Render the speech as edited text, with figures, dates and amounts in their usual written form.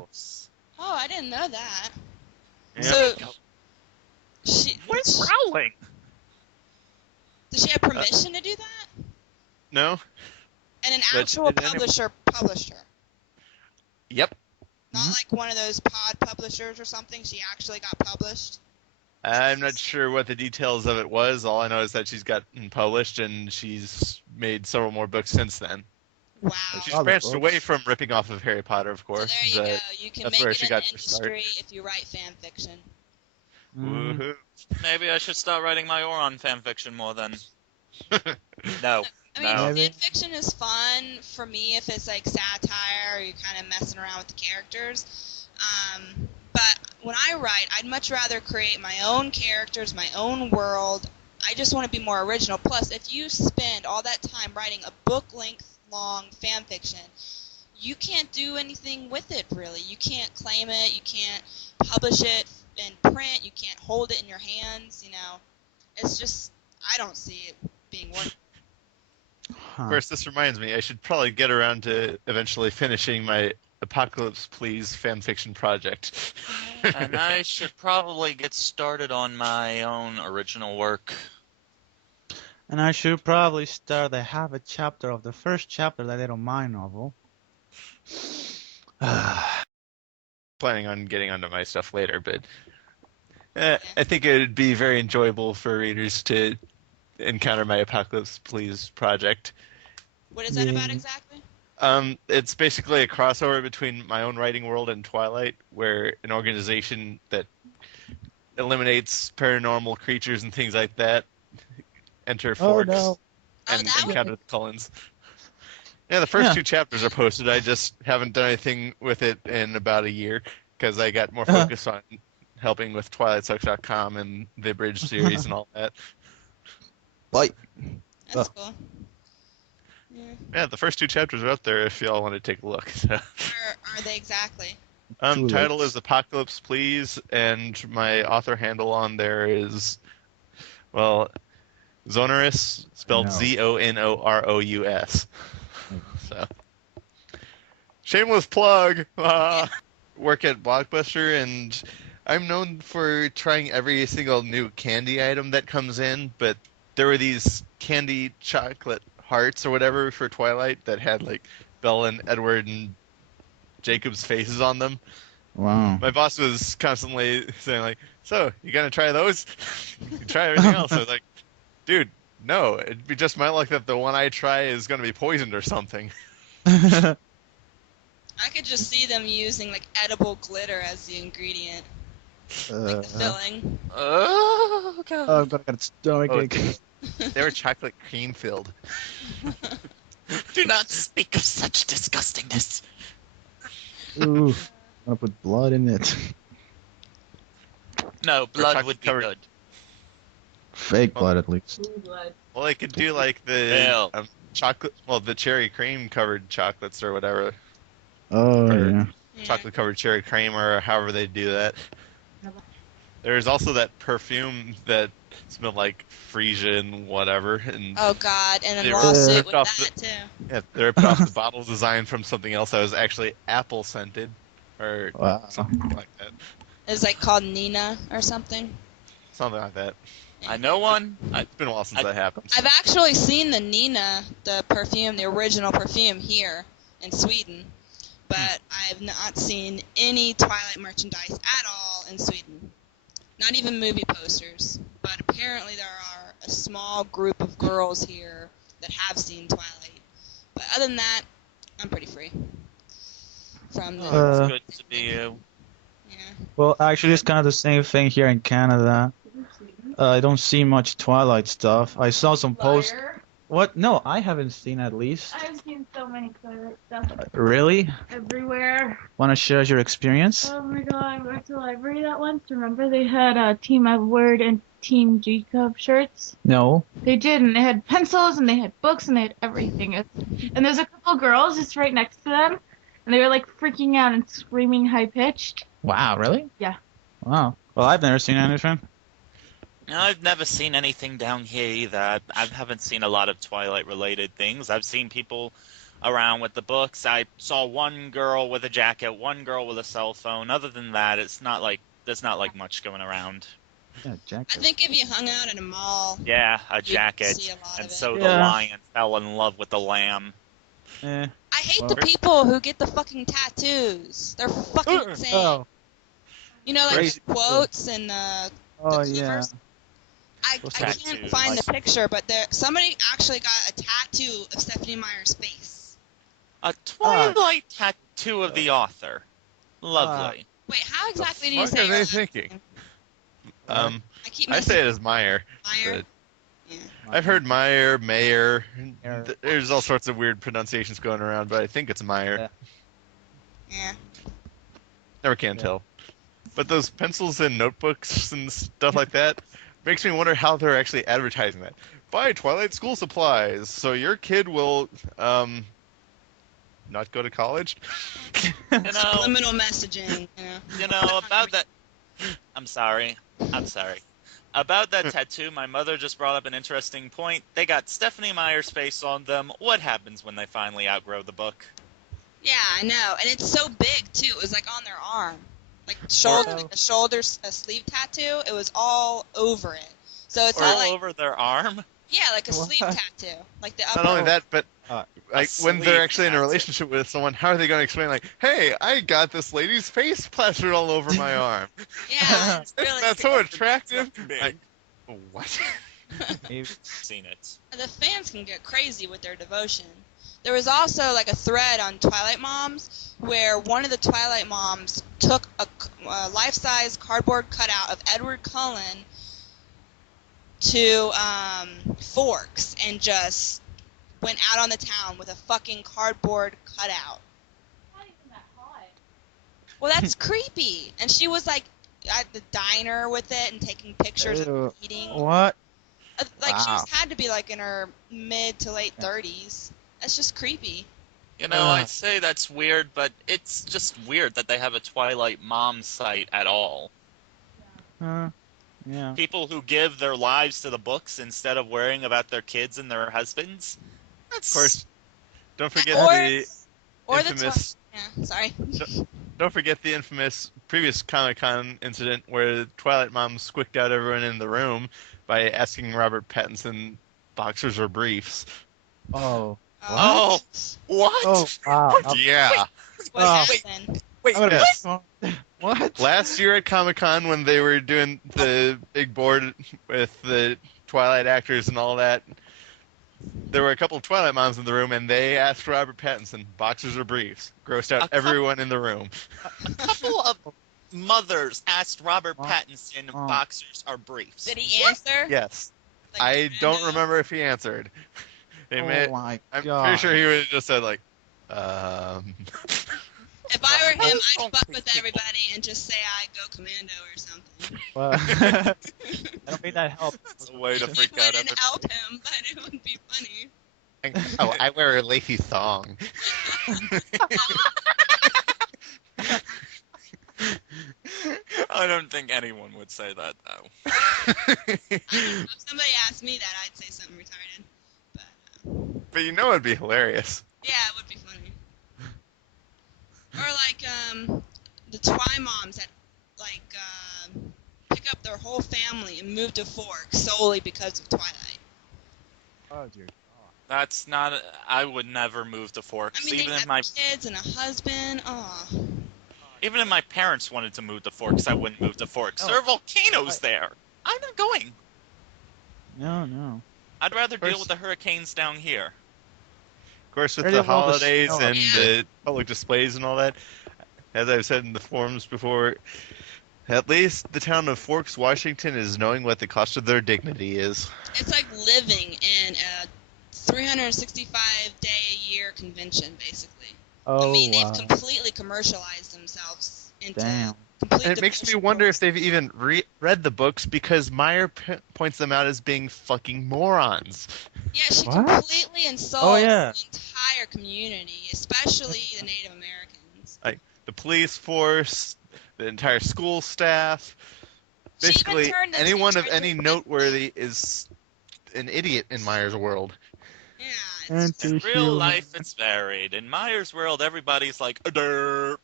That's... Oh, I didn't know that. Yep. So, Where's Rowling? does she have permission to do that? No. And an But actual did any- publisher published her. Yep. Not like one of those pod publishers or something. She actually got published. I'm not sure what the details of it was. All I know is that she's gotten published, and she's made several more books since then. Wow. She's Other branched books. away from ripping off of Harry Potter, of So course. there you but go. You can that's make where it she in got the her start. industry if you write fan fiction. Woohoo. Maybe I should start writing my Oron fanfiction more then. No. I mean, No. Maybe. fan fiction is fun for me if it's like satire or you're kind of messing around with the characters. But when I write, I'd much rather create my own characters, my own world. I just want to be more original. Plus, if you spend all that time writing a book-length long fan fiction, you can't do anything with it, really. You can't claim it. You can't publish it in print. You can't hold it in your hands, you know. It's just, I don't see it being worth. Of course, this reminds me, I should probably get around to eventually finishing my Apocalypse Please fanfiction project. And I should probably get started on my own original work. And I should probably start. I have a chapter of the first chapter that I don't mind novel. Planning on getting onto my stuff later, but I think it would be very enjoyable for readers to encounter my Apocalypse Please project. What is that about Yeah. exactly? It's basically a crossover between my own writing world and Twilight, where an organization that eliminates paranormal creatures and things like that enter Forks no. and that would encounter the Cullens. Yeah, the first Yeah. 2 chapters are posted. I just haven't done anything with it in about a year because I got more focused on helping with TwilightSucks.com and the Abridged series and all that. Bite. That's cool. Yeah. Yeah, the first 2 chapters are up there if y'all want to take a look. So. Where are they exactly? Too Title late. is Apocalypse Please, and my author handle on there is, well, Zonorous, spelled No. Zonorous. So, shameless plug. Work at Blockbuster, and I'm known for trying every single new candy item that comes in, but there were these candy chocolate hearts or whatever for Twilight that had like Belle and Edward and Jacob's faces on them. Wow. My boss was constantly saying like, "So, you gonna try those? You can try everything else." I was like, "Dude, no. It'd be just my luck that the one I try is gonna be poisoned or something." I could just see them using like edible glitter as the ingredient, like the filling. Oh, God. I'm gonna get a stomachache. They were chocolate cream filled. Do not speak of such disgustingness. Ooh. I'm gonna put blood in it. No, blood chocolate would be covered- good. Fake blood, at least. Well, they could do like the Ew. chocolate, well, the cherry cream covered chocolates or whatever, Oh, Or- yeah. Yeah. chocolate covered cherry cream or however they do that. There's also that perfume that smelled like Frisian whatever, and Oh God, and They then were lawsuit ripped with off that too. yeah, they ripped off the bottle design from something else that was actually apple scented or Wow. something like that. It was like called Nina or something. Something like that. I know one. It's been a while since that happened. I've actually seen the Nina, the perfume, the original perfume here in Sweden, but I've not seen any Twilight merchandise at all in Sweden. Not even movie posters. But apparently there are a small group of girls here that have seen Twilight. But other than that, I'm pretty free from the. Oh, Uh, it's good to be you. Yeah. Well, actually, it's kind of the same thing here in Canada. I don't see much Twilight stuff. I saw some posts. Liar. What? No, I haven't seen at least. I've seen so many Twilight stuff Really? everywhere. Want to share your experience? Oh my god, I went to the library that once. Remember they had Team Edward and Team Jacob shirts? No. They did, and they had pencils, and they had books, and they had everything. And there's a couple girls just right next to them, and they were like freaking out and screaming high-pitched. Wow, really? Yeah. Wow. Well, I've never seen anything. I've never seen anything down here either. I haven't seen a lot of Twilight-related things. I've seen people around with the books. I saw one girl with a jacket, one girl with a cell phone. Other than that, there's not like much going around. Yeah, I think if you hung out in a mall, Yeah, a you'd jacket. see a lot And of it. so the Yeah. lion fell in love with the lamb. Eh. I hate Well- the people who get the fucking tattoos. They're fucking insane. Oh. You know, like Crazy. the quotes and the Oh covers? yeah. I Those can't tattoos. find the picture, but somebody actually got a tattoo of Stephanie Meyer's face. A Twilight tattoo of the author. Lovely. Wait, how exactly do The you fuck say are her they last thinking? name? I keep say messing it as Meyer. Meyer. but Yeah. I've heard Meyer, Mayer. Mayer. There's all sorts of weird pronunciations going around, but I think it's Meyer. Yeah. Never can tell. But those pencils and notebooks and stuff like that makes me wonder how they're actually advertising that. Buy Twilight school supplies, so your kid will not go to college. You know, Subliminal messaging. about that. I'm sorry. About that tattoo, my mother just brought up an interesting point. They got Stephanie Meyer's face on them. What happens when they finally outgrow the book? Yeah, I know, and it's so big too. It was like on their arm, like a sleeve tattoo. It was all over it. So it's not All like over their arm? like a sleeve tattoo, like the upper. Not only that, but Uh, like when sleeve they're actually in a tattoo. relationship with someone, how are they going to explain like, "Hey, I got this lady's face plastered all over my arm. Yeah, it's really. That's so attractive." Big. Like, what? maybe. Seen it. The fans can get crazy with their devotion. There was also like a thread on Twilight Moms where one of the Twilight Moms took a life-size cardboard cutout of Edward Cullen to Forks and just went out on the town with a fucking cardboard cutout. Not even that hot. Well, that's creepy. And she was like at the diner with it and taking pictures Ew. of eating. What? Like she Wow. had to be like in her mid to late 30s. That's just creepy. You know, I'd say that's weird, but it's just weird that they have a Twilight Mom site at all. Yeah. People who give their lives to the books instead of worrying about their kids and their husbands. That's... Of course. Don't forget Or- the Or infamous. yeah, sorry. Don't forget the infamous previous Comic-Con incident where the Twilight Mom squicked out everyone in the room by asking Robert Pattinson boxers or briefs. Oh. Oh, what? Oh wow. Yeah. What Oh. happened? Wait, I would've Yes. been- What? Last year at Comic-Con when they were doing the big board with the Twilight actors and all that, there were a couple of Twilight Moms in the room and they asked Robert Pattinson, boxers or briefs? Grossed out everyone in the room. a couple of mothers asked Robert Oh. Pattinson Oh. boxers are briefs. Did he answer? Yes. Like, I don't no? remember if he answered. They Oh my I'm god. pretty sure he would have just said like, If I were him, I'd Don't fuck think with people- everybody and just say I go commando or something. Well, I don't think that helped. That's a way to It freak out wouldn't everybody. help him, but it would be funny. oh, I wear a lacy thong. I don't think anyone would say that, though. If somebody asked me that, I'd say something retarded. But But you know it'd be hilarious. yeah, it would be funny. Or like the Twi moms that like pick up their whole family and move to Forks solely because of Twilight. Oh dear. That's not. I would never move to Forks. I mean, they have kids and a husband. Oh, Even if my parents wanted to move to Forks, I wouldn't move to Forks. Oh. There are volcanoes there. I'm not going. No. I'd rather deal First- with the hurricanes down here. Of course, with Where the did all the holidays snow- and the public displays and all that, as I've said in the forums before, at least the town of Forks, Washington is knowing what the cost of their dignity is. it's like living in a 365-day-a-year convention, basically. Oh I mean, wow. they've completely commercialized themselves into Damn. complete. And it makes me devotion wonder towards- if they've even read the books because Meyer points them out as being fucking morons. Yeah, she What? completely insults Oh, yeah. the entire community, especially the Native Americans. The police force, the entire school staff, She even basically turned the anyone of teacher any into- noteworthy is an idiot in Meyer's world. Yeah, not. In real life, it's varied. In Meyer's world, everybody's like, a derp.